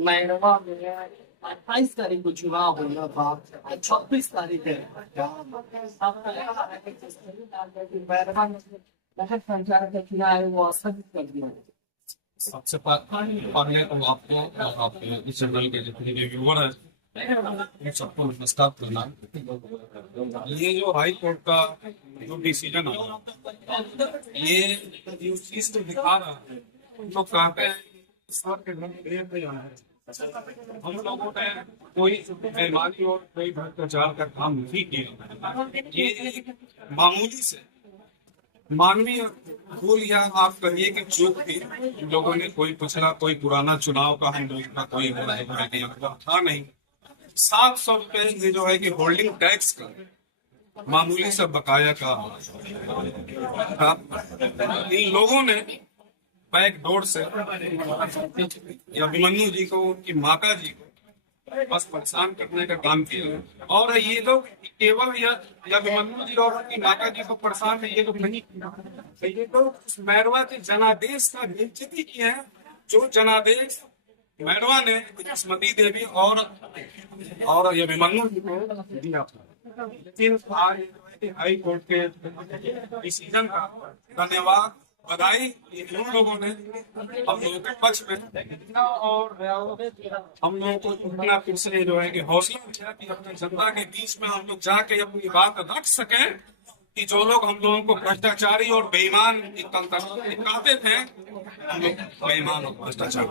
मैरवा में 28 तारीख को चुनाव होना था, 26 तारीख है। मैरवा में बहुत संख्या का चुनाव है, वो स्थगित कर दिया। सबसे पहले तो आपको और आपके इस चैनल के जितने भी व्यूअर हैं उन सबको नमस्कार करना। ये जो हाई कोर्ट का जो डिसीजन है ये उस चीज को दिखा रहा है। हम लोग कहते हैं सर के घर प्रेम नहीं आना है। हम लोगों ने कोई बेईमानी और कोई भ्रष्टाचार का काम नहीं किया। ये एक मामूली से मानवीय भूल या आप कहिए कि चूक थी। लोगों ने कोई पिछला कोई पुराना चुनाव का हम लोग का कोई था नहीं। 700 रुपए ये जो है कि होल्डिंग टैक्स का मामूली सा बकाया का इन लोगों ने बैक डोर से या अभिमन्यु जी को, उनकी माता जी को बस परेशान करने का काम किया। और ये लोग केवल या अभिमन्यु जी और उनकी माता जी को परेशान है, ये लोग नहीं किया। ये तो मैरवा के जनादेश का बेइज्जती किए हैं, जो जनादेश मैरवा ने स्मृति देवी और अभिमन्यु जी को दिया। लेकिन आज हाई कोर्ट के डिसीजन का धन्यवाद बधाई उन लोगों ने हम लोगों के पक्ष में और हम लोगों को इतना फिर से जो है कि हौसला दिया कि अपनी जनता के बीच में हम लोग जाके अपनी बात रख सके कि जो लोग हम लोगों को भ्रष्टाचारी और बेईमान कहते थे, हम लोग बेईमान और भ्रष्टाचार।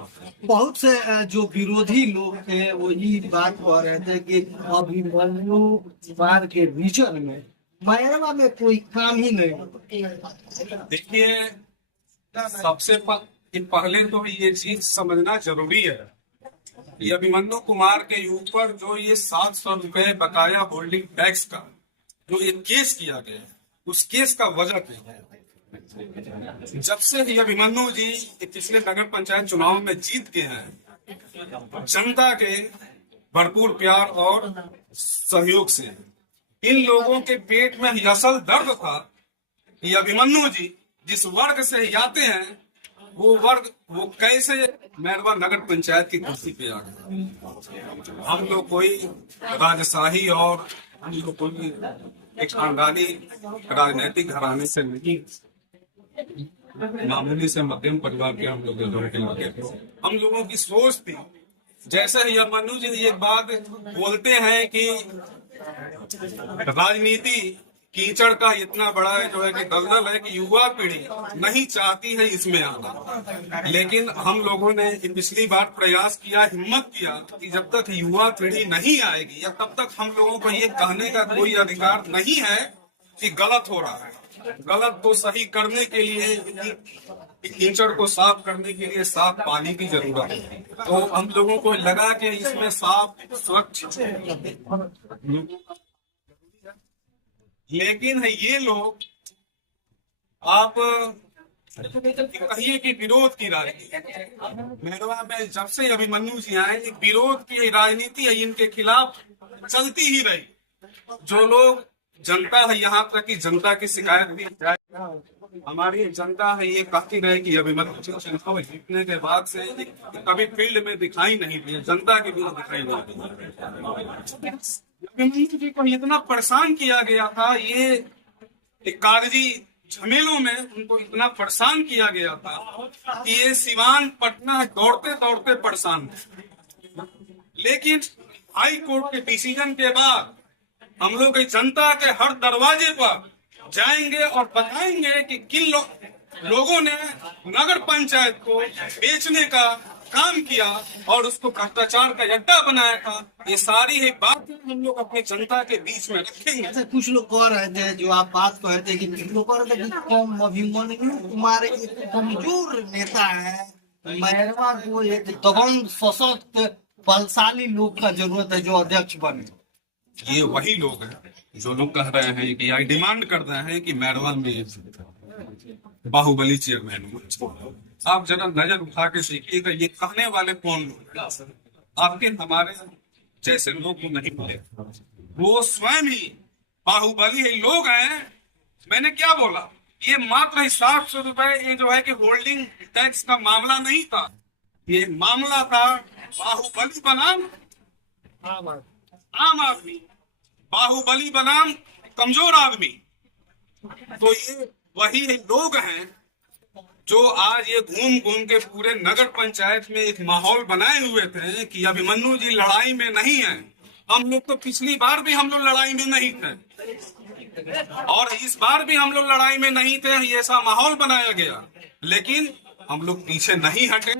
बहुत से जो विरोधी लोग थे वो ये बात कह रहे थे कि अभिमन्यु कुमार के विजन में मैरवा में कोई काम ही नहीं। देखिए, सबसे पहले तो ये चीज समझना जरूरी है। ये अभिमन्यु कुमार के ऊपर जो ये 700 रुपए बकाया होल्डिंग टैक्स का जो ये केस किया गया, उस केस का वजह क्या है? जब से ये अभिमन्यु जी पिछले नगर पंचायत चुनाव में जीत के हैं, जनता के भरपूर प्यार और सहयोग से इन लोगों के पेट में असल दर्द था कि अभिमन्यु जी जिस वर्ग से आते हैं वो वर्ग वो कैसे मैरवा नगर पंचायत की कुर्सी पे आ गए। हम लोग कोई राजशाही और हम लोग कोई एक खानदानी राजनीतिक घराने से नहीं, मामूली से मध्यम परिवार के हम लोग हम लोगों की सोच थी। जैसे ही अभिमन्यु जी एक बात बोलते हैं कि राजनीति कीचड़ का इतना बड़ा जो है कि दलदल है कि युवा पीढ़ी नहीं चाहती है इसमें आना, लेकिन हम लोगों ने पिछली बार प्रयास किया, हिम्मत किया कि जब तक युवा पीढ़ी नहीं आएगी या तब तक हम लोगों को ये कहने का कोई अधिकार नहीं है कि गलत हो रहा है। गलत को सही करने के लिए, कीचड़ को साफ करने के लिए साफ पानी की जरूरत है। तो हम लोगों को लगा कि इसमें साफ स्वच्छ, लेकिन है ये लोग आप कहिए कि विरोध की राजनीति मैरवा में जब से अभिमन्यु जी आए, एक विरोध की राजनीति है इनके खिलाफ चलती ही रही। जो लोग जनता है, यहाँ तक कि जनता की शिकायत भी हमारी जनता है ये कहती रहे कि अभिमन्यु चुनाव जीतने के बाद से कभी फील्ड में दिखाई नहीं दिए, जनता के बीच दिखाई नहीं दिए। अभिमन्यु जी को इतना परेशान किया गया था, ये कागजी झमेलों में उनको इतना परेशान किया गया था कि ये सिवान पटना दौड़ते दौड़ते परेशान थे। लेकिन हाई कोर्ट के डिसीजन के बाद हम लोग जनता के हर दरवाजे पर जाएंगे और बताएंगे कि किन लोगों ने नगर पंचायत को बेचने का काम किया और उसको भ्रष्टाचार का अड्डा बनाया था। ये सारी ही बात हम लोग अपनी जनता के बीच में रखेंगे। अच्छा, कुछ लोग कह रहे थे, जो आप बात कह रहे थे कि लोग कह रहे थे कि अभिमन्यु कुमार एक कमजोर नेता है, मैरवा को एक दबंग सशक्त बलशाली लोग का जरूरत है जो अध्यक्ष बने। ये वही लोग हैं जो लोग कह रहे हैं कि या डिमांड कर रहे हैं कि मैरवा में बाहुबली चेयरमैन। आप जरा नजर उठा के देखिएगा ये कहने वाले कौन लोग, आपके हमारे जैसे लोग नहीं मिले, वो स्वयं ही बाहुबली ही लोग हैं। मैंने क्या बोला, ये मात्र 700 रुपए ये जो है कि होल्डिंग टैक्स का मामला नहीं था, ये मामला था बाहुबली बनाम आम आदमी, बाहुबली बनाम कमजोर आदमी। तो ये वही लोग हैं जो आज ये घूम घूम के पूरे नगर पंचायत में एक माहौल बनाए हुए थे कि अभिमन्यु जी लड़ाई में नहीं है। हम लोग तो पिछली बार भी हम लोग लड़ाई में नहीं थे और इस बार भी हम लोग लड़ाई में नहीं थे, ऐसा माहौल बनाया गया। लेकिन हम लोग पीछे नहीं हटे,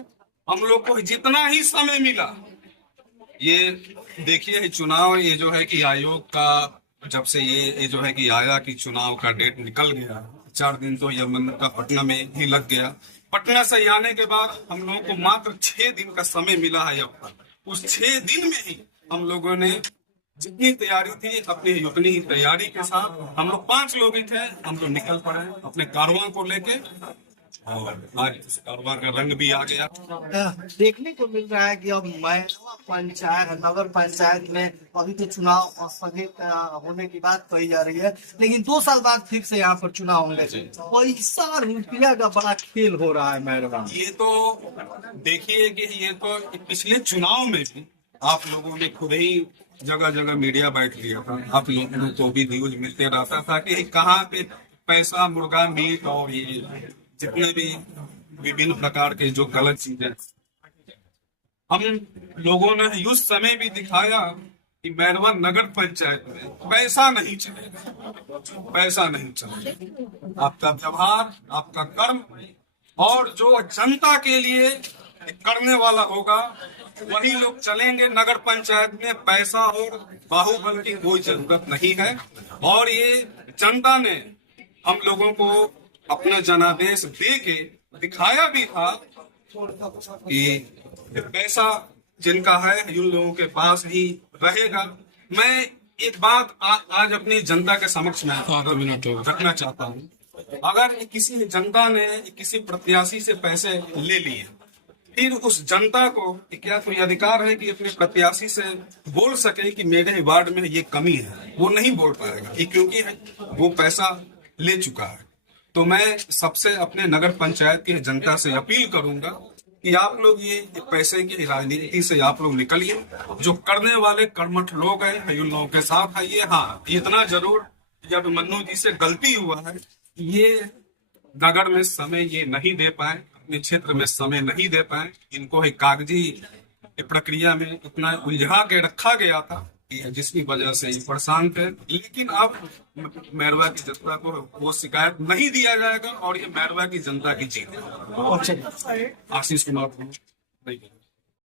हम लोग को जितना ही समय मिला। ये देखिए चुनाव, ये जो है कि आयोग का जब से ये जो है कि आया कि चुनाव का डेट निकल गया, 4 दिन तो यमन का पटना में ही लग गया। पटना से आने के बाद हम लोगों को मात्र 6 दिन का समय मिला है। अब तक उस 6 दिन में ही हम लोगों ने जितनी तैयारी थी अपनी उतनी ही तैयारी के साथ, हम लोग 5 लोग ही थे, हम लोग निकल पड़े अपने कारवां को लेके और आज इस कारवां का रंग भी आ गया। देखने को मिल रहा है कि अब मैरवा पंचायत, नगर पंचायत में अभी तो चुनाव स्थगित होने की बात कही जा रही है, लेकिन 2 साल बाद फिर से यहाँ पर चुनाव होंगे। पैसा रुपया का बड़ा खेल हो रहा है मैरवा। ये तो देखिए कि ये तो पिछले चुनाव में भी आप लोगों ने खुद ही जगह जगह मीडिया बैठ लिया था, आप लोगों को भी न्यूज मिलते रहता था कि कहाँ पे पैसा, मुर्गा मीट और ये जितने भी विभिन्न प्रकार के जो गलत चीजें हम लोगों ने उस समय भी दिखाया कि मैरवा नगर पंचायत में पैसा नहीं चलेगा, पैसा नहीं चलेगा। आपका व्यवहार, आपका कर्म और जो जनता के लिए करने वाला होगा वही लोग चलेंगे। नगर पंचायत में पैसा और बाहुबल की कोई जरूरत नहीं है। और ये जनता ने हम लोगों को अपना जनादेश दे के दिखाया भी था कि पैसा जिनका है उन लोगों के पास ही रहेगा। मैं एक बात आज अपनी जनता के समक्ष में रखना चाहता हूँ। अगर किसी जनता ने किसी प्रत्याशी से पैसे ले लिए, फिर उस जनता को क्या कोई अधिकार है कि अपने प्रत्याशी से बोल सके कि मेरे वार्ड में ये कमी है? वो नहीं बोल पाएगा क्योंकि वो पैसा ले चुका है। तो मैं सबसे अपने नगर पंचायत की जनता से अपील करूंगा कि आप लोग ये पैसे की राजनीति से आप लोग निकलिए। जो करने वाले कर्मठ लोग हैं उन लोगों के साथ आइए। हाँ, इतना जरूर जब मन्नू जी से गलती हुआ है, ये नगर में समय ये नहीं दे पाए, अपने क्षेत्र में समय नहीं दे पाए, इनको एक कागजी प्रक्रिया में इतना उलझा के रखा गया था जिसकी वजह से ये परेशान थे। लेकिन अब मैरवा की जनता को वो शिकायत नहीं दिया जाएगा और ये मैरवा की जनता की जीत है। आशीष कुमार